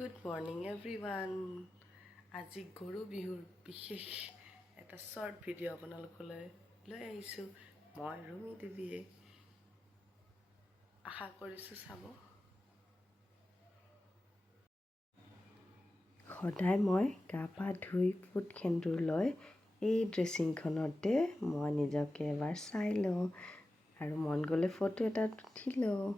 Good morning everyone. আজি গৰু বিহুৰ বিশেষ এটা শৰ্ট ভিডিঅ' আপোনালোকলৈ লৈ আহিছোঁ মই ৰুমি দেৱীয়ে। আশা কৰিছোঁ চাব। সদায় মই গা পা ধুই ফুট সেন্দুৰ লৈ এই ড্ৰেছিংখনতে মই নিজকে এবাৰ চাই লওঁ আৰু মন গ'লে ফটো এটা উঠি লওঁ।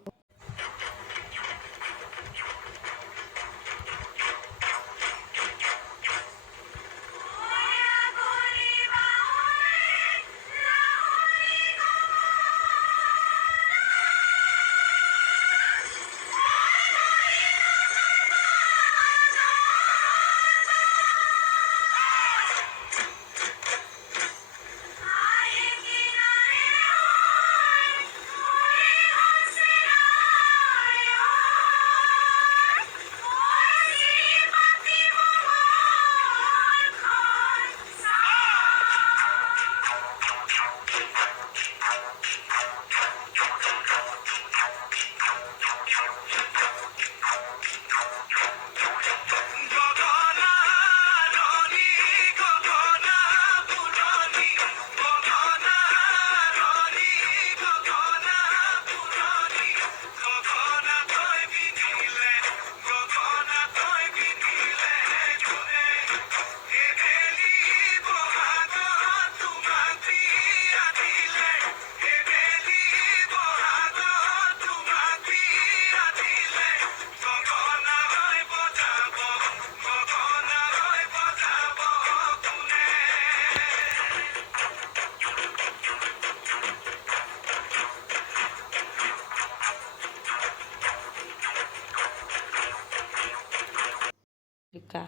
লুকা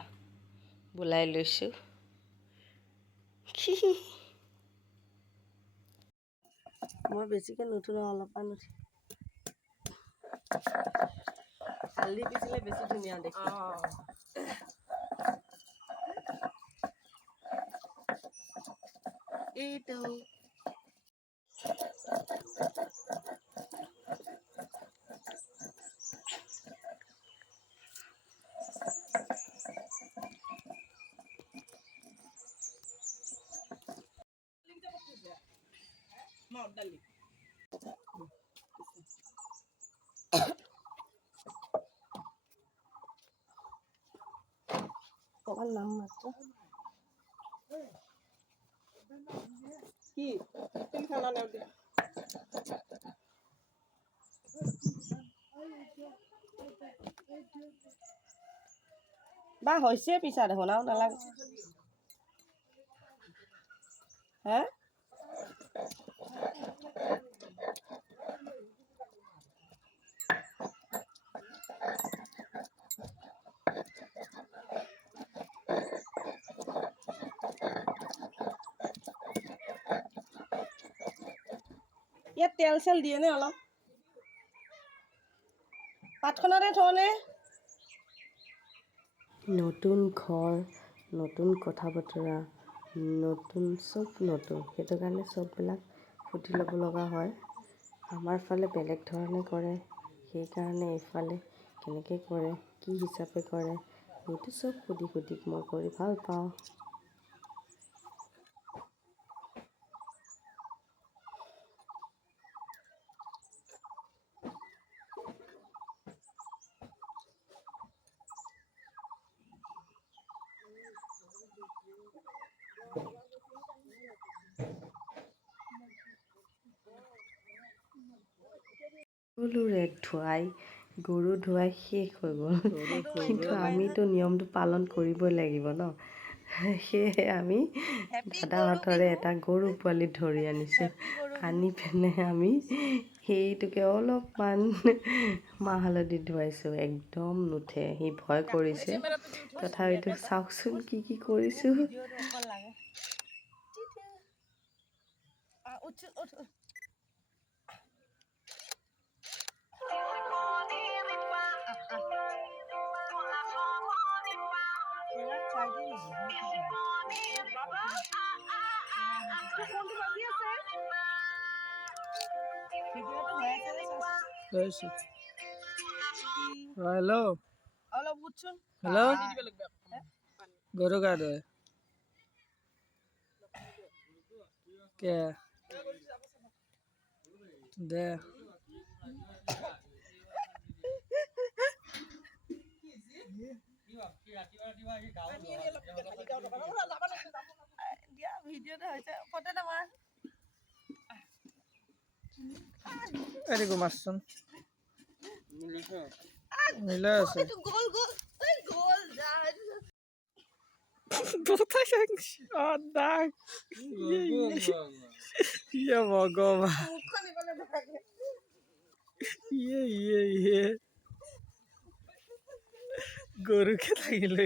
বোলাই লৈছোঁ। মই বেছিকৈ নুঠো অলপমান উঠি হালধি পিচিলে বেছি ধুনীয়া দেখি। এইটো অকমান নাম মাত্ৰ কি খানা নেও দিয়া বা হৈছে পিছা দেখোন আৰু নালাগে হে ইয়াত তেল চেল দিয়ে নে অলপ পাতখনতে থওঁনে। নতুন ঘৰ নতুন কথা বতৰা নতুন চব নতুন সেইটো কাৰণে চববিলাক ফুটি ল'ব লগা হয়। আমাৰ ফালে বেলেগ ধৰণে কৰে সেইকাৰণে এইফালে কেনেকৈ কৰে কি হিচাপে কৰে সেইটো চব সুধি মই কৰি ভাল পাওঁ। সকলোৰে গৰু ধুৱাই শেষ হৈ গ'ল কিন্তু আমিতো নিয়মটো পালন কৰিবই লাগিব ন। সেয়েহে আমি দাদাহঁতৰে এটা গৰু পোৱালি ধৰি আনিছোঁ। আনি পিনে আমি সেইটোকে অলপমান মাহ হালধি ধুৱাইছোঁ। একদম নুঠে, সি ভয় কৰিছে তথাপিতো চাওকচোন কি কৰিছোঁ। হেল্ল' হেল্ল' গৰু গা ধুৱে কে দে এদিকে মাৰচোন মিলাই আছে গৰুকে থাকিলে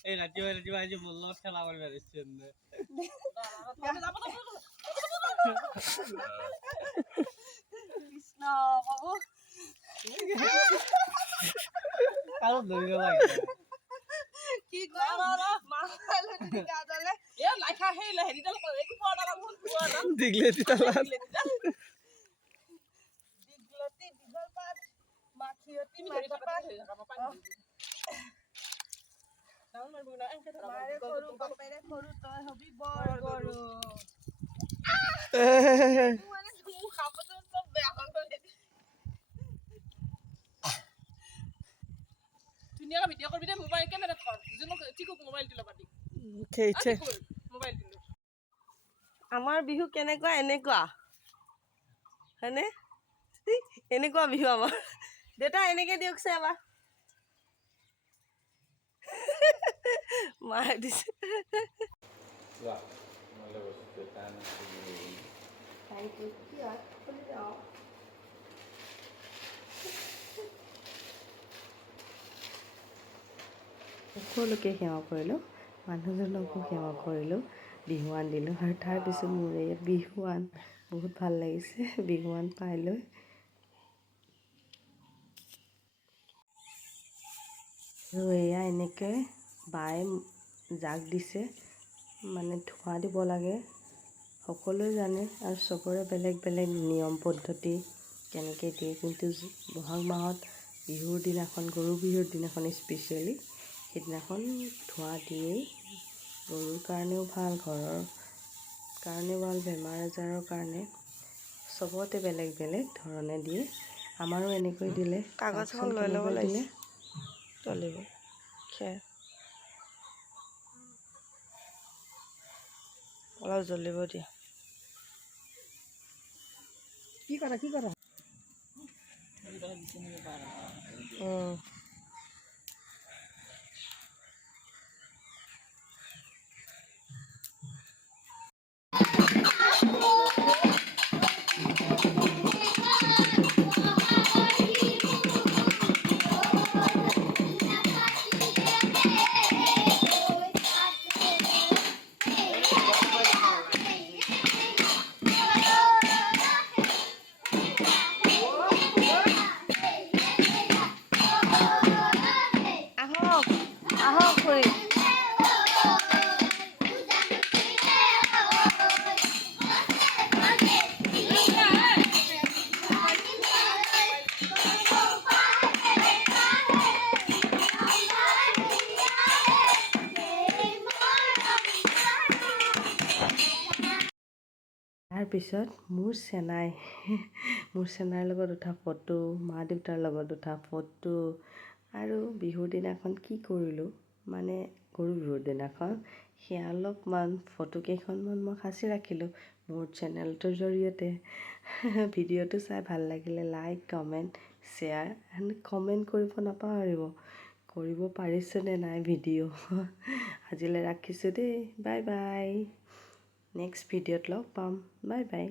এই ৰাতিপুৱা আজি মোৰ লগত খেলা কৰিব আহিছে আৰু ধৰিব লাগে দীঘলতি তালাত ভিডিঅ' কৰিবি দে মোবাইল কেমেৰাত কৰ যোনক চিকুক মোবাইলটো ল'বা দি খেইছে মোবাইলটো আমাৰ বিহু কেনেকুৱা এনেকুৱা হয়নে এনেকুৱা বিহু আমাৰ দেউতা এনেকে দিয়কছে এবাৰ মায়ে দিছে সকলোকে সেৱা কৰিলোঁ মানুহজনকো সেৱা কৰিলোঁ বিহুৱান দিলোঁ আৰু তাৰপিছত মোৰ এই বিহুৱান বহুত ভাল লাগিছে বিহুৱান পাই লৈ আৰু এয়া এনেকৈ বায়ে জাক দিছে মানে ধোঁৱা দিব লাগে সকলোৱে জানে আৰু চবৰে বেলেগ বেলেগ নিয়ম পদ্ধতি কেনেকৈ দিয়ে কিন্তু বহাগ মাহত বিহুৰ দিনাখন গৰু বিহুৰ দিনাখন স্পেচিয়েলি সেইদিনাখন ধোঁৱা দিয়েই গৰুৰ কাৰণেও ভাল ঘৰৰ কাৰণেও ভাল বেমাৰ আজাৰৰ কাৰণে চবতে বেলেগ বেলেগ ধৰণে দিয়ে আমাৰো এনেকৈ দিলে কাগজখন লৈ ল'ব লাগিছে চলিব খেৰ অলপ জ্বলিব দিয়া কি কৰা আহক আহক খুৰী তাৰপিছত মোৰ চেনাইৰ লগত উঠা ফটো মা দেউতাৰ লগত উঠা ফটো আৰু বিহুৰ দিনাখন কি কৰিলোঁ মানে গৰু বিহুৰ দিনাখন সেয়া অলপমান ফটোকেইখনমান মই সাঁচি ৰাখিলোঁ মোৰ চেনেলটোৰ জৰিয়তে ভিডিঅ'টো চাই ভাল লাগিলে লাইক কমেণ্ট শ্বেয়াৰ কমেণ্ট কৰিব নাপাহৰিব কৰিব পাৰিছেনে নাই ভিডিঅ' আজিলৈ ৰাখিছোঁ দেই বাই বাই নেক্সট ভিডিঅ'ত লগ পাম বাই বাই